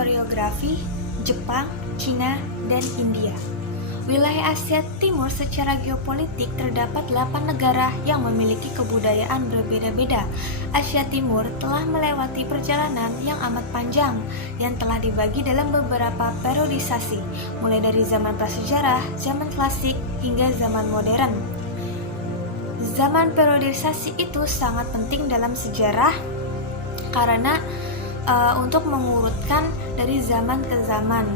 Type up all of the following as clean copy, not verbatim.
historiografi Jepang, Cina, dan India. Wilayah Asia Timur secara geopolitik terdapat 8 negara yang memiliki kebudayaan berbeda-beda. Asia Timur telah melewati perjalanan yang amat panjang yang telah dibagi dalam beberapa periodisasi, mulai dari zaman prasejarah, zaman klasik, hingga zaman modern. Zaman periodisasi itu sangat penting dalam sejarah karena untuk mengurutkan dari zaman ke zaman.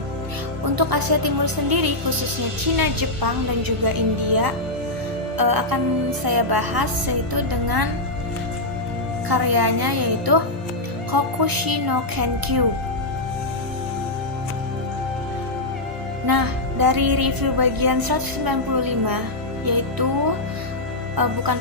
Untuk Asia Timur sendiri, khususnya Cina, Jepang, dan juga India, akan saya bahas yaitu dengan karyanya yaitu Kokushi no Kenkyu. Nah, dari review bagian 195 yaitu bukan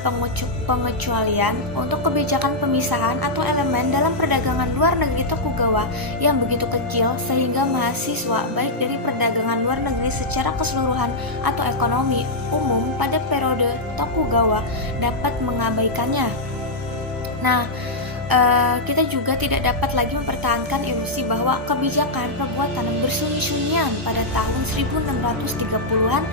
pengecualian untuk kebijakan pemisahan atau elemen dalam perdagangan luar negeri Tokugawa yang begitu kecil sehingga mahasiswa baik dari perdagangan luar negeri secara keseluruhan atau ekonomi umum pada periode Tokugawa dapat mengabaikannya. Nah, kita juga tidak dapat lagi mempertahankan ilusi bahwa kebijakan perbuatan bersunyi-sunyian pada tahun 1630-an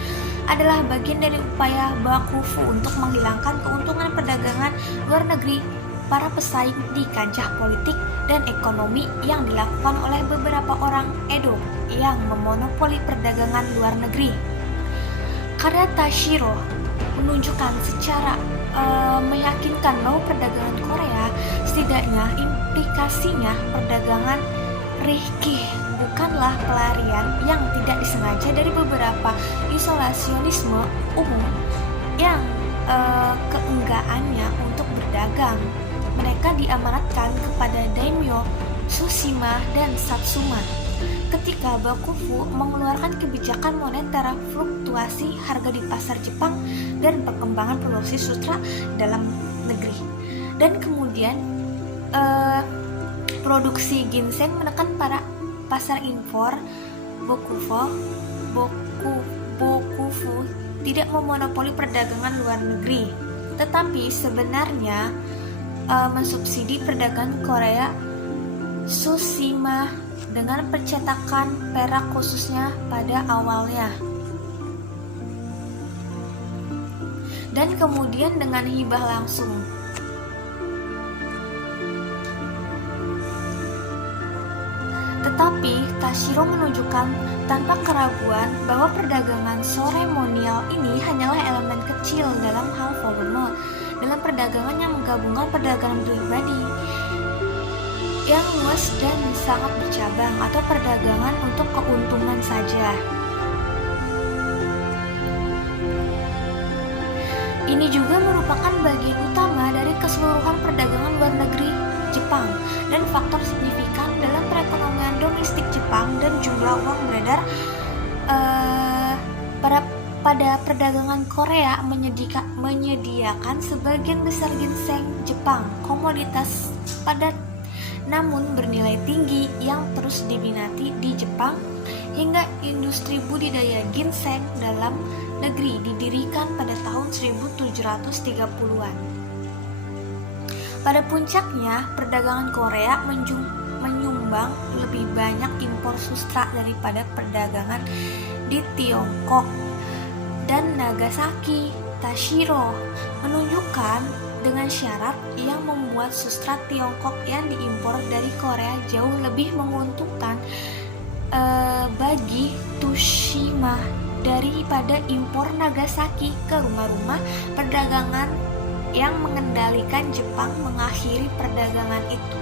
adalah bagian dari upaya Bakufu untuk menghilangkan keuntungan perdagangan luar negeri para pesaing di kancah politik dan ekonomi yang dilakukan oleh beberapa orang Edo yang memonopoli perdagangan luar negeri. Karya Tashiro menunjukkan secara meyakinkan bahwa perdagangan Korea setidaknya implikasinya perdagangan Reiki bukanlah pelarian yang tidak disengaja dari beberapa isolasionisme umum yang keenggaannya untuk berdagang. Mereka diamanatkan kepada daimyo, Tsushima, dan Satsuma. Ketika Bakufu mengeluarkan kebijakan moneter, fluktuasi harga di pasar Jepang, dan perkembangan produksi sutra dalam negeri. Dan kemudian produksi ginseng menekan para pasar impor. Bakufu tidak memonopoli perdagangan luar negeri, tetapi sebenarnya mensubsidi perdagangan Korea Tsushima dengan percetakan perak khususnya pada awalnya, dan kemudian dengan hibah langsung. Tetapi Tashiro menunjukkan tanpa keraguan bahwa perdagangan seremonial ini hanyalah elemen kecil dalam hal volume dalam perdagangan yang menggabungkan perdagangan pribadi yang luas dan sangat bercabang atau perdagangan untuk keuntungan saja. Ini juga merupakan bagian utama dari keseluruhan perdagangan luar negeri Jepang dan faktor signifikan dalam perekonomian domestik Jepang dan jumlah uang beredar pada perdagangan Korea menyediakan sebagian besar ginseng Jepang, komoditas padat namun bernilai tinggi yang terus diminati di Jepang, hingga industri budidaya ginseng dalam negeri didirikan pada tahun 1730-an. Pada puncaknya, perdagangan Korea menyumbang lebih banyak impor sustra daripada perdagangan di Tiongkok dan Nagasaki. Tashiro menunjukkan dengan syarat yang membuat sustra Tiongkok yang diimpor dari Korea jauh lebih menguntungkan bagi Tsushima daripada impor Nagasaki ke rumah-rumah perdagangan yang mengendalikan Jepang mengakhiri perdagangan itu.